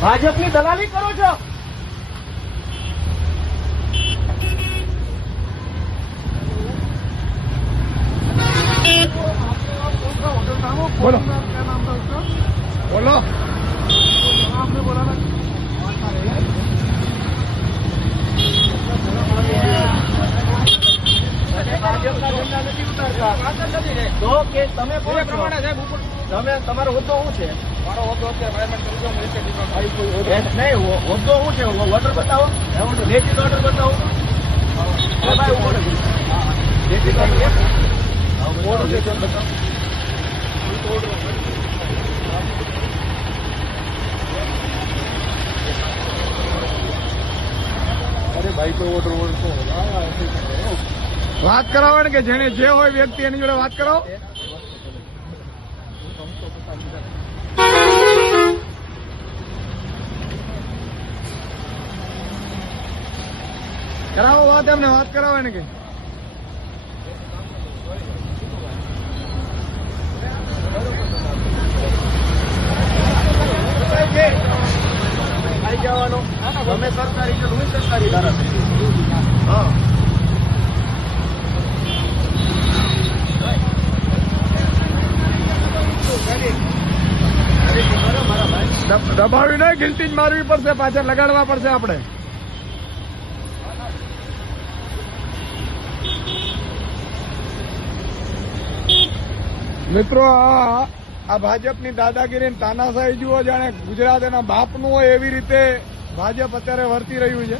ભાજપની દલાલી કરો છો. બોલો બોલો. ભાજપના ઝંડા નથી ઉતારતા તો કે તમે કોણ છો? તમે તમારો હોદ્દો શું છે? મારો હોદ્દો અત્યારે નહીં, હોદ્દો શું છે? ઓર્ડર બતાવો. લેખિત ઓર્ડર બતાવો. લેખિત ઓર્ડર બતાવો. અરે ભાઈ તો ઓર્ડર વાત કરાવો ને કે જેને જે હોય વ્યક્તિ એની જોડે વાત કરાવો. કરાવો વાત, એમને વાત કરાવો ને કે આવી જવાનો. તમે સરકારી છો, હું સરકારી ધારાસભ્ય. હા, દબાવી નહીં, ગિલ્ટી જ મારવી પડશે, પાછળ લગાડવા પડશે આપણે. મિત્રો આ ભાજપની દાદાગીરી તાનાશાહી જુઓ, જાણે ગુજરાત એના બાપનું હોય એવી રીતે ભાજપ અત્યારે વર્તી રહ્યું છે.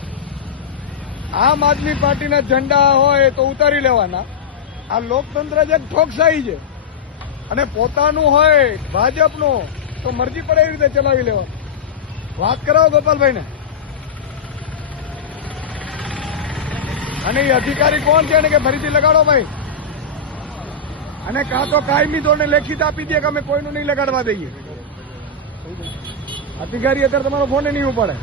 આમ આદમી પાર્ટીના ઝંડા હોય તો ઉતારી લેવાના. આ લોકતંત્ર જ એક ઠોકશાહી છે અને પોતાનું હોય ભાજપનું તો મરજી પડે એવી રીતે ચલાવી લેવાનું. વાત કરાવો ગોપાલભાઈને. અને એ અધિકારી કોણ છે કે ફરીથી લગાડો ભાઈ, અને કાં તો કાયમી ધોરણે લેખિત આપી દે કે અમે કોઈનું નહીં લગાડવા દઈએ. અધિકારી અત્યારે તમારો ફોન નહીં ઉપાડે.